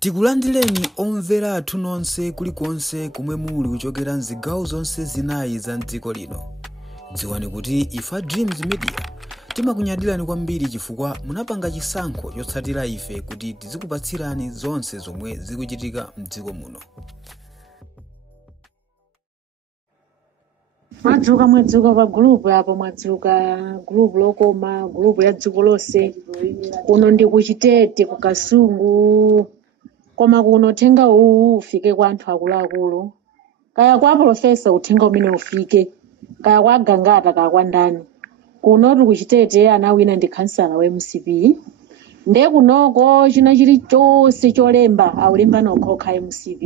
Tikulandireni omvera athu nonse kulikonse kumwe muli kuchokera mzigawo zonse zinayi za mdziko lino. Dziwani kuti ifa Dreams Media timakunyadirani kwambiri chifukwa munapanga chisankho chotsatira ife kuti tizikupatsirani zonse zomwe zikuchitika mdziko muno. Mwadzuka pa group apo mwadzuka group lokoma group ya dziko lonse kuno ndi kuchitete ku Kasungu koma kuno uthenga uwu ufike kwa anthu akuluakulu kaya kwa profesa uthenga umene ufike kaya kwa gangata kaya kwa ndani kuno kuchitete anawina ndi kansala wa MCP nde kunoko china chilichonse cholemba aulemba nokhoka MCP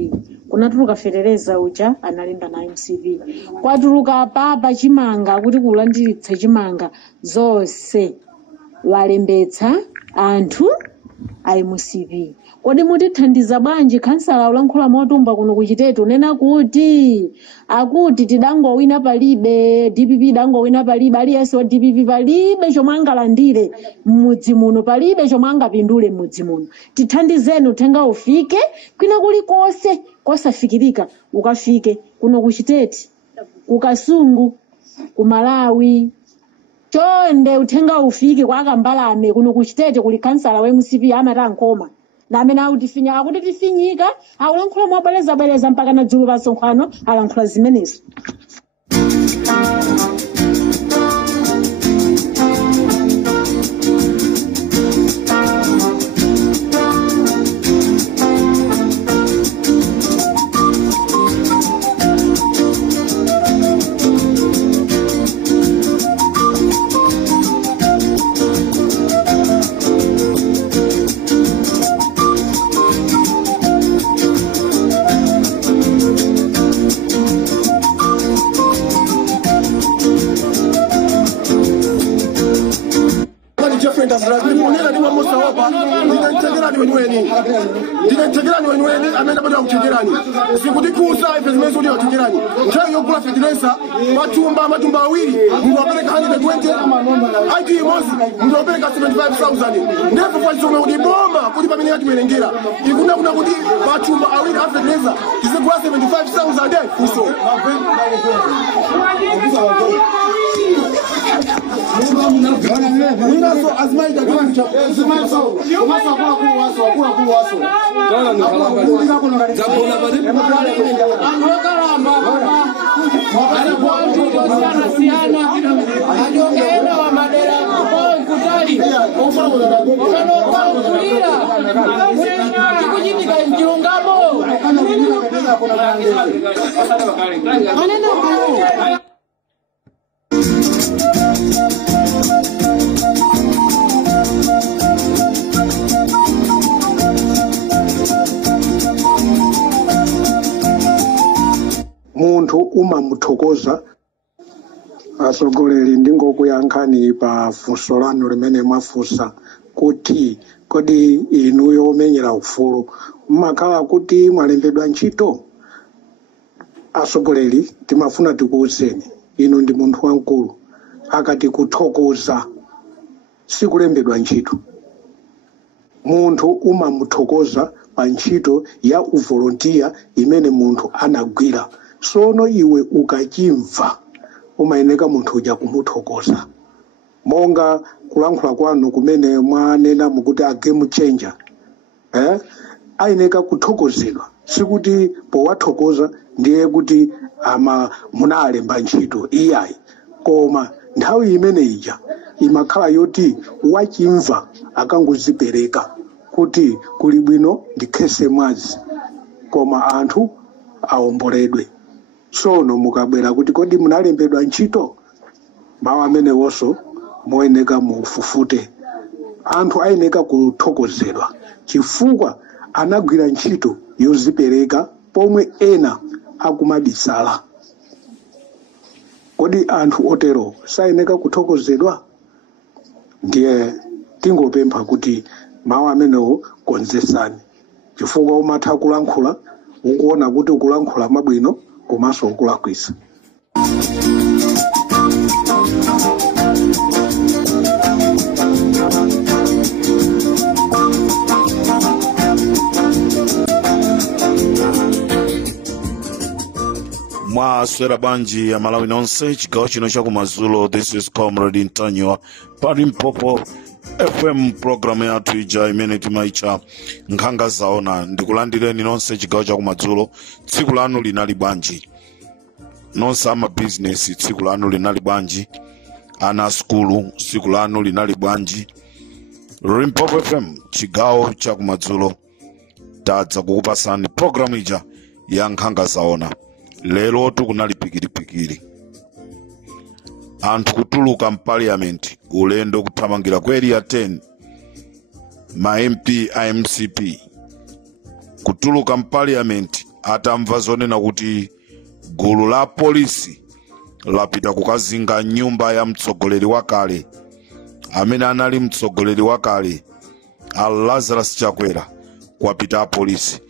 kunatuluka fetereza uja analemba na MCP kwatuluka papa chimanga kuti kulandiritsa chimanga zonse walembetsa anthu a MCP kodi mutithandiza bwanji kansala ulankhula motumba kuno kuchitete unena kuti akuti tidangowina palibe DPP dangowina palibe aliyense wa DPP palibe chomwe angalandire m'mudzi muno palibe chomwe angapindule m'mudzi muno tithandizeni uthenga ufike kwina kulikonse kosafikirika ukafike kuno kuchitete ku Kasungu ku Malawi chonde uthenga ufike kwa Kambalame kuno kuchitete kuli kansala wa MCP amatankoma na amene akuti tifinyika akulankhula mobwereza mpaka na dzulo pa nsonkhano alankhula zimenezo. Ndinantegerani wenweni amene bado akutegerani sikuti kusa ifezimezo ndi akutegerani nthawi yokula fetilesa matumba awiri mundu apereka 120 IT mosi mundu apereka 75,000 ndipo kwa chomwe kuti boma kuti pamene yatiwerengera ikuna kuti matumba awiri a fetilesa izigula 75,000 kuso Minaso azmaida kucha azmaso waso Zabona bade Ajongera wa madera kutali kujitika mjiungamo muntu umamuthokoza asogoleri ndingokuyankhani pa funso lanu limene mwafunsa kuti kodi inu yomenyera ufulu mmakhala kuti mwalembedwa ntchito. Asogoleri timafuna tikuwuzeni inu ndi munthu wamkulu akati kuthokoza sikulembedwa ntchito. Munthu umamuthokoza pa ntchito ya uvolontiya imene munthu anagwira sono iwe ukachimva umayeneka munthu uja kumuthokoza monga kulankhula kwanu kumene mwanena mukuti a game changer ayeneka kuthokozedwa sikuti powathokoza ndiye kuti munalemba ntchito iyayi koma nthawi imene ija imakhala yoti wachimva akangozipereka kuti kuli bwino ndikhese mwazi koma anthu aomboledwe. Sono mukabwera kuti kodi munalembedwa ntchito mawu amenewonso moyeneka mufufute anthu ayeneka kuthokozedwa chifukwa anagwira ntchito yozipereka pomwe ena akumabisala. Kodi anthu otero sayeneka kuthokozedwa? Ndiye tingopempha kuti mawu amenewo konzesani chifukwa umatha kulankhula ukuona kuti ukulankhula mabwino komanso ukulakwisa. Mwaswera banji ya Malawi nonse chigawo chino chakumadzulo. This is Comrade Ntanywa Palimpopo FM program yathu ija imene timaicha nkhanga zaona. Ndikulandireni nonse chigawo chakumadzulo. Tsiku lanu linali bwanji? Nonse ama business tsiku lanu linali bwanji? Ana skulu tsiku lanu linali bwanji? Limpopo FM chigawo chakumadzulo tadza kukupasani program ija ya nkhanga zaona. Lero tukunali pikiri anthu kutuluka mparliament ulendo kuthamangira ku area 10 ma MP IMCP kutuluka mparliament atamva zonena kuti gulu la polisi lapita kukazinga nyumba ya mtsogoleri wakale amene anali mtsogoleri wakale Lazarus Chakwera kwapita apolisi.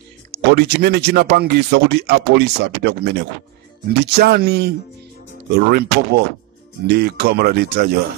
Kodi chimene chinapangisa kuti apolisi apita kumeneko ndi chani? Limpopo ndi Comrade Ntanywa.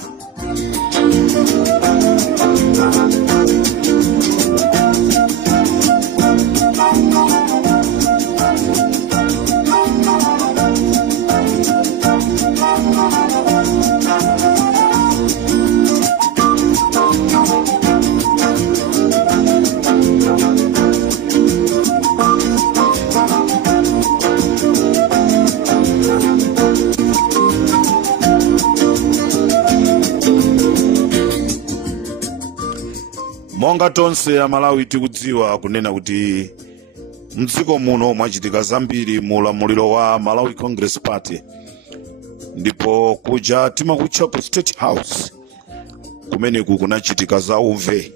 Monga tonse ya Malawi tikudziwa kunena kuti mdziko muno mwachitika zambiri mu ulamuliro wa Malawi Congress Party, ndipo kuja timakutcha ku State House kumeneku kunachitika za uve.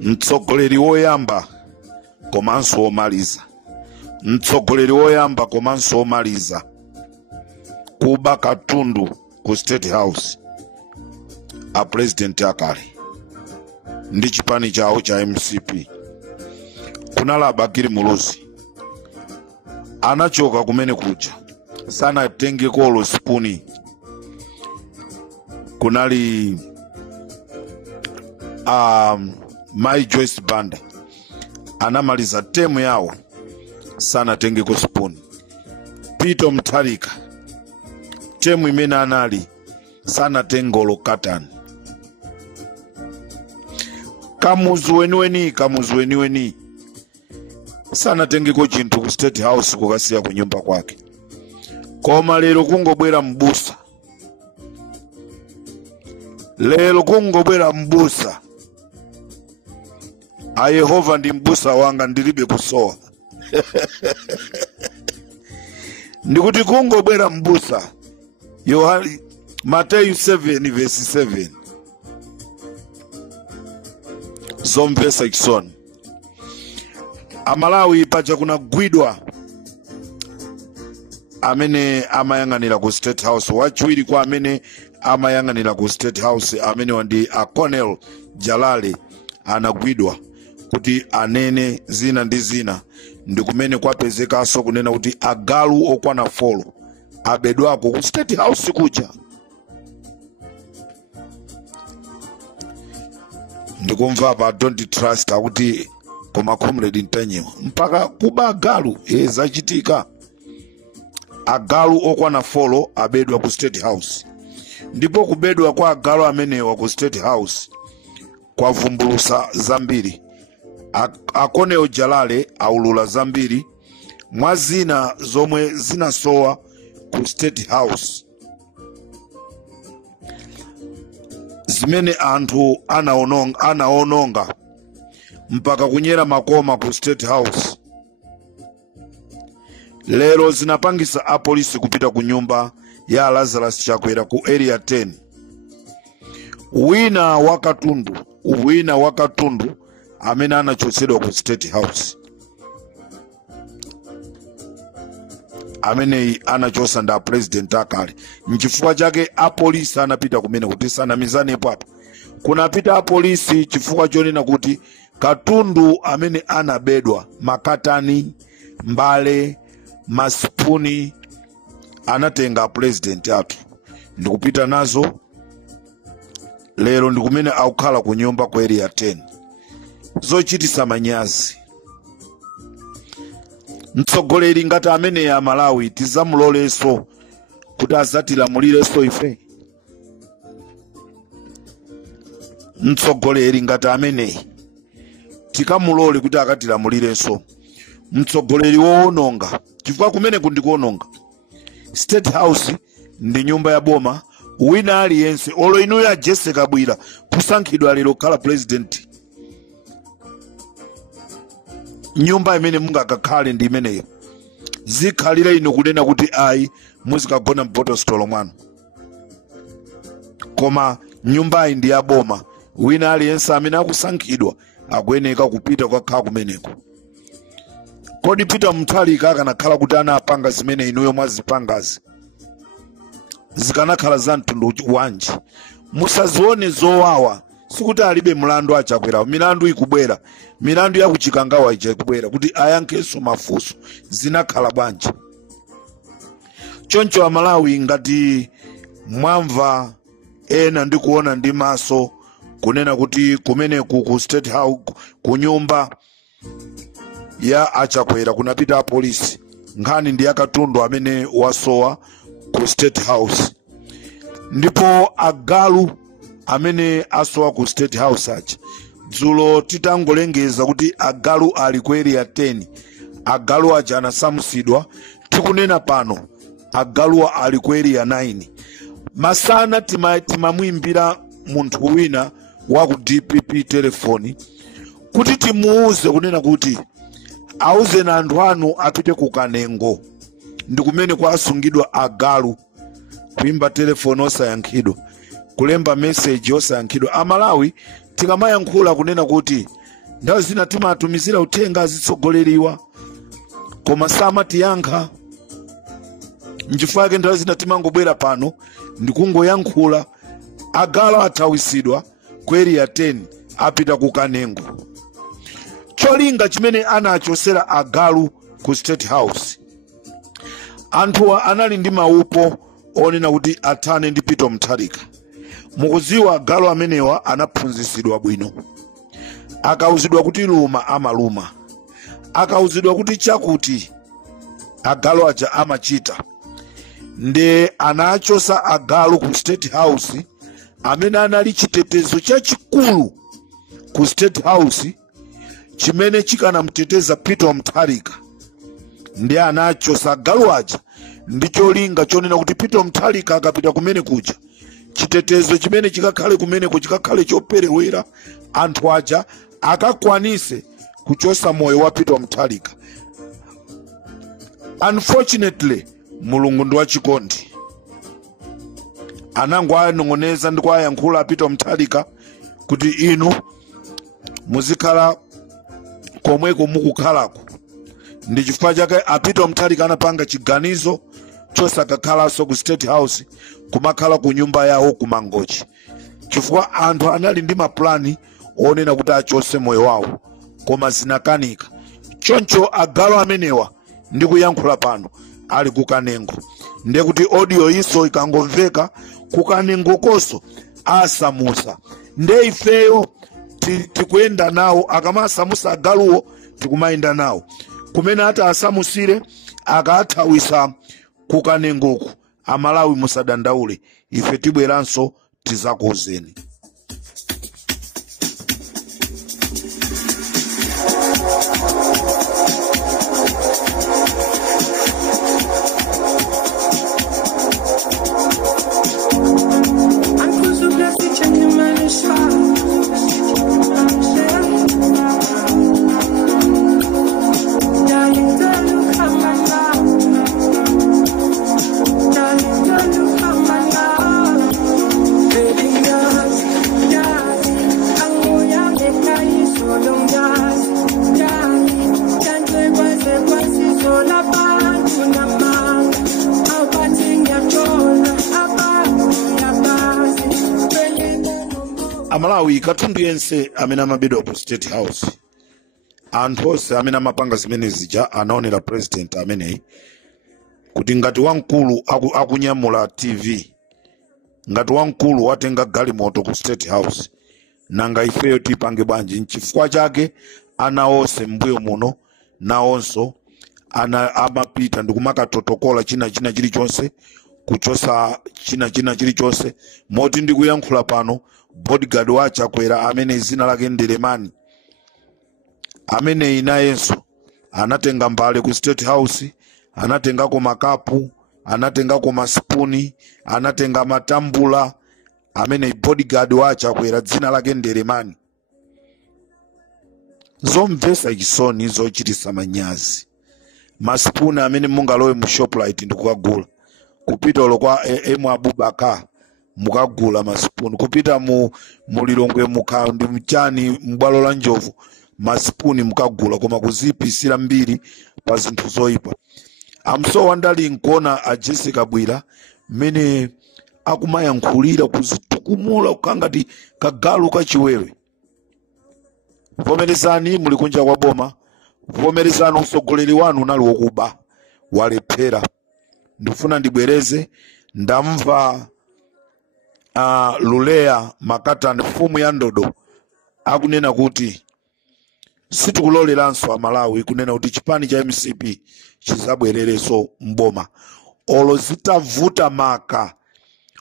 Mtsogoleri woyamba komanso omaliza, mtsogoleri woyamba komanso omaliza kuba katundu ku State House a president akale ndi chipani chawo cha MCP. Kunali Abakiri Muluzi anachoka kumene kuja sana tenge kolo spuni. Kunali Mai Joyce Banda anamaliza temu yawo sana tenge ko spuni. Peter Mutharika temu imene anali sana tengolo katani. Kamuzu weniweni sana tengeko chinthu ku State House kukasiya ku nyumba kwake. Koma lero kungobwera mbusa. A Yehova ndi mbusa wanga ndilibe kusowa. Ndikuti kungobwera mbusa. Mateyu 7 verse 7. Zomvesa chisoni. Amalawi pacha kuna gwidwa amene amayang'anira ku State House. Wachiwiri kwa amene amayang'anira ku State House amene wandi Colonel Jalale anagwidwa kuti anene zina ndi zina. Ndi kumene kwapezekaso kunena kuti agalu okwana 4 abedwako ku State House kuja. Ndikumva pa don't trust akuti koma Comrade Ntanywa mpaka kuba agalu zachitika. Agalu okwana 4 abedwa ku State House. Ndipo kubedwa kwa agalu amenewa ku State House kwa vumbulusa zambiri. Colonel Jalale aulula zambiri mwazina zomwe zinasowa ku State House zimene anthu anaononga mpaka kunyera makoma ku State House. Lero zinapangisa apolisi kupita ku nyumba ya Lazarus Chakwera ku area 10. Wina wakatundu amene anachotsedwa ku State House, amene anachosa nda president akale. Nchifukwa chake apolisi anapita kumene kuti sanamizane papa. Kunapita apolisi chifukwa chonena kuti katundu amene anabedwa, makatani, mbale, maspuni, anatenga president athu ndikupita nazo. Lero ndikumene akukhala ku nyumba ku area 10. Zochitisa manyazi. mtsogoleri ngati amene ya Malawi tizamuloleso kuti azatilamulireso ife? Mtsogoleri ngati amene tikamulole kuti akatilamulireso? Mtsogoleri woononga, chifukwa kumene kundikuononga. State House ndi nyumba ya boma, wina aliyense olo inu ya Jesse Kabwira kusankhidwa lero khala president, nyumba imene mungakakhale ndi imeneyo. Zikhalira ino kunena kuti ayi muzikagona mpotostolo mwanu, koma nyumba iyi ndi ya boma, wina aliyense amene akusankhidwa akuyeneka kupita kukakhala kumeneko. Kodi Peter Mutharika akanakhala kuti anapanga zimene inuyo mwazipangazi, zikanakhala za mtundu wanji? Musazione zowawa, sikuti alibe mlandu achakwerawo, milandu ikubwera, milandu ya kuchikangawa ikubwera kuti ayankheso mafunso, zinakhala bwanji? Choncho Amalawi, ngati mwamva ena ndi kuona ndi maso kunena kuti kumene ku State House, ku nyumba ya achakwera kunapita apolisi, nkhani ndi akatundu amene wasowa ku State House, ndipo agalu amene asowa ku State House aja. Dzulo titangolengeza kuti agalu ali ku area 10, agalu aja anasamusidwa, tikunena pano agalu ali ku area 9. Masana timamwimbira munthu wina wa ku DPP telefoni kuti timuuze kunena kuti auze na anthu anu apite ku Kanengo, ndi kumene kwasungidwa agalu. Kuimba telefoni osayankhidwa, kulemba message osayankhidwa. Amalawi tikamayankhula kunena kuti ndawo zina timatumizira uthenga azitsogoleriwa, koma samatiyankha. Nchifukwa chake ndawo zina timangobwera pano ndikungoyankhula. Agalu athawisidwa ku area 10 apita ku Kanengo. Cholinga chimene anachosera agalu ku State House, anthuwa anali ndi maupo onena kuti athane ndi Peter Mutharika. Mukuziwa agalu amenewa anaphunzitsidwa bwino, akauzidwa kuti luma amaluma, akauzidwa kuti chakuti agalu aja amachita. Nde anachosa agalu ku State House amene anali chitetezo chachikulu ku State House chimene chikanamteteza Peter Mutharika. Ndi anachosa agalu aja ndi cholinga chonena kuti Peter Mutharika akapita kumene kuja, chitetezo chimene chikakhale kumeneko chikakhale choperewera, anthu aja akakwanise kuchosa moyo wa Peter Mutharika. Unfortunately, Mulungu ndi wachikondi, anango anong'oneza ndi kwayankhula Peter Mutharika kuti inu muzikhala komweko mukukhalako. Ndi chifukwa chake Peter Mutharika anapanga chiganizo chosakakhalanso ku State House, kumakhala ku nyumba yawo ku Mangochi, chifukwa anthu anali ndi maplani onena kuti achose moyo wawo, koma zinakanika. Choncho agalu amenewa ndi kuyankhula pano ali ku Kanengo. Ndiye kuti audio iso ikangomveka ku Kanengo koso asamusa. Nde ifeyo tikuyenda nawo, akamasamusa agaluwo tikumayenda nawo. Kumene ata asamusire akathawisa ku Kanengoku, Amalawi musadandaule, ife tibweranso tizakuuzeni. Amalawi katundu yense amene amabedwa ku State House, anthu onse amene amapanga zimene zija anaonera president ameneyi kuti ngati wamkulu akunyamula TV, ngati wamkulu watenga galimoto ku State House, nanga ifeyo tipange bwanji? Nchifukwa chake ana onse mbuyo muno nawonso amapita ndikumakatotokola china chilichonse kuchosa china chilichonse moti ndikuyankhula pano bodyguard wacha kwera amene zina lake Nderemani amene inayenso anatenga mbale ku State House, anatengako makapu, anatengako masipuni, anatenga matambula, amene bodyguard wacha kwera dzina lake Nderemani. Zomvesa chisoni zochitisa manyazi. Masipuni amene mungalowe mu Shoprite ndikukagula. Kupita ulo kwa emu Abubakar mukagula masipuni. Kupita mu Lilongwe ndi mchani mbwalo la Njovu masipuni mukagula koma kuzipisira mbiri pa zinthu zoyipa. Amso wandali nkona a Jessica Bwira mene akumayankhulira kuzitukumula kukangati kagalu kachiwewe. Vomerezani muli kunja kwa boma, vomerezani usogoleri wanu unali wokuba walephera. Ndifuna ndibwereze ndamva Lulea Makatani mfumu ya Ndodo akunena kuti sitikuloleranso Amalawi kunena kuti chipani cha MCP chizabwerereso mboma olo zitavuta maka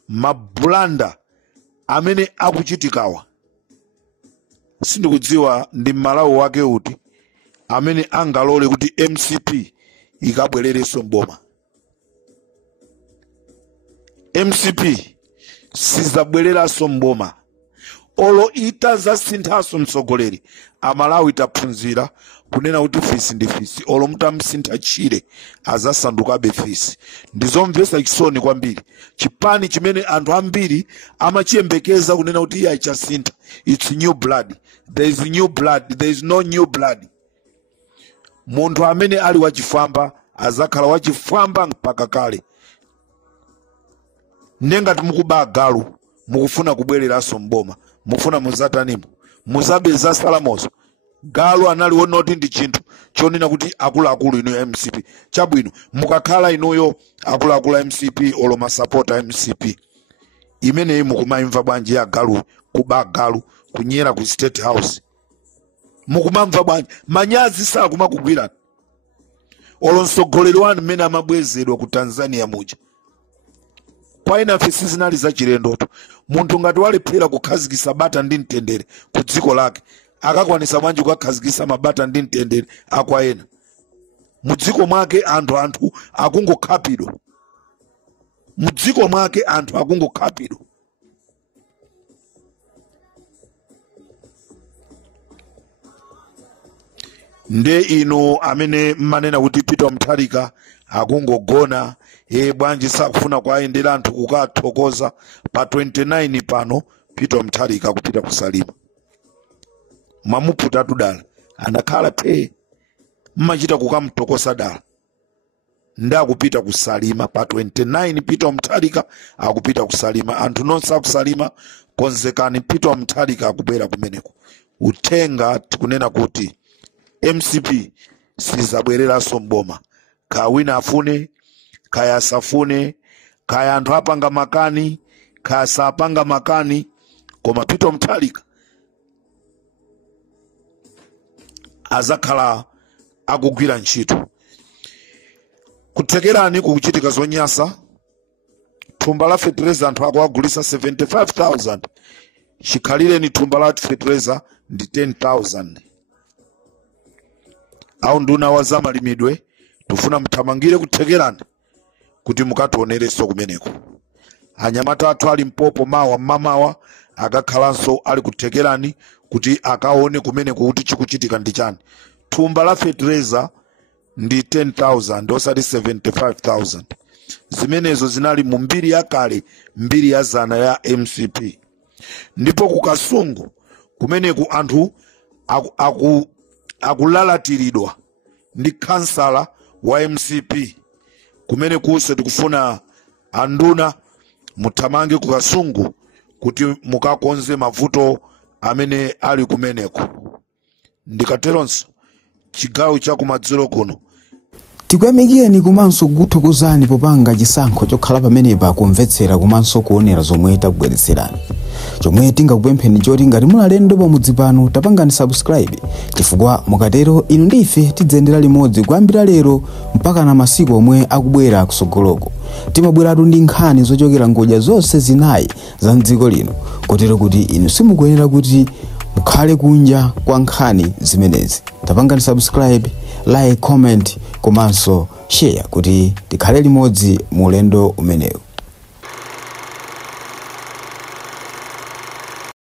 mabulanda amene akuchitikawa. Sindikudziwa ndi Malawi wake uti amene angalole kuti MCP ikabwerereso mboma. MCP sizabwereraso mboma olo itaza sinthaso mtsogoleri Amalawi taphunzira kunena kuti fisi ndi fisi olo mutamsintha chire azasandukabe fisi. Ndizomvesa chisoni kwambiri chipani chimene anthu ambiri amachiyembekeza kunena kuti iya ichasintha. It's new blood. There is new blood. There is no new blood. Munthu amene ali wachifamba azakhala wachifamba mpaka kale. Nengati mukuba galu mukufuna kubwereraso mboma mufuna muzatanimo muzabeza salamoso galu anali wonoti ndi chinthu chonena kuti akuluakulu ino ya MCP chabwino mukakhala inuyo akuluakulu MCP olo masapota MCP imene mukumaimva bwanji ya galu kuba galu kunyera ku State House mukumamva bwanji manyazi sakumakugwira olo mtsogoleri wanu mmene amabwezedwa ku Tanzania muja. Kwa ina fisi zinali za chilendoto munthu ngati walephera kukhazikisa bata ndi mtendere ku dziko lake akakwanisa bwanji kukhazikisa mabata ndi mtendere akwa ena mudziko mwake anthu akungokhapidwa mudziko mwake anthu akungokhapidwa. Nde ino amene manena kuti Peter Mutharika akungogona bwanji sakufuna kwaendera anthu kukathokoza pa 29 pano Peter Mutharika kupita kusalima mamuputatu dala anakhala phe mmachita kukamtokosa dala ndakupita kusalima pa 29 Peter Mutharika akupita kusalima. Anthu nonse akusalima konzekani Peter Mutharika akubwera kumeneko. Utenga tikunena kuti MCP sizabwereranso mboma kawina afune kaya asafune kaya anthu apanga makani kaya sapanga makani koma Peter Mutharika azakhala akugwira ntchito. Kuthekerani kukuchitika zonyasa thumba la fertilizer anthu akuagulisa 75,000 chikhalire ni thumba la fertilizer ndi 10,000. Au nduna wa zamalimidwe tufuna mthamangire kuthekerani kuti mukatonereso kumeneko. Anyamata athu ali Mpopo mawa mamawa akakhalanso ali kuthekerani kuti akaone kumeneko kuti chikuchitika ndi chani. Thumba la fertilizer ndi 10,000 osati 75,000. Zimenezo zinali mu mbiri yakale mbiri ya zana ya MCP. Ndipo kukasungu kumeneku anthu akulalatiridwa ndi kansala wa MCP kumene kuse tikufuna anduna muthamange kukasungu kuti mukakonze mavuto amene ali kumeneko. Ndikateronso chigawo cha kumadzulo kuno tikuyamikeni komanso kuthokozani popanga chisankho chokhala pamenepa kumvetsera komanso kuonera zomwe takubweretserani. Chomwe tingakupempheni choti ngati muli alendo pamudzi pano tapangani subscribe, chifukwa mukatero inu ndi ife tidzendera limodzi kuyambira lero mpaka na masiku omwe akubwera kusogoloko. Timabweratu ndi nkhani zochokera ngodya zonse zinayi za mdziko lino, kotero kuti inu simukuyenera kuti mukhale kunja kwa nkhani zimenezi. Tapangani subscribe, like, comment komanso share kuti tikhale limodzi mu ulendo umenewu.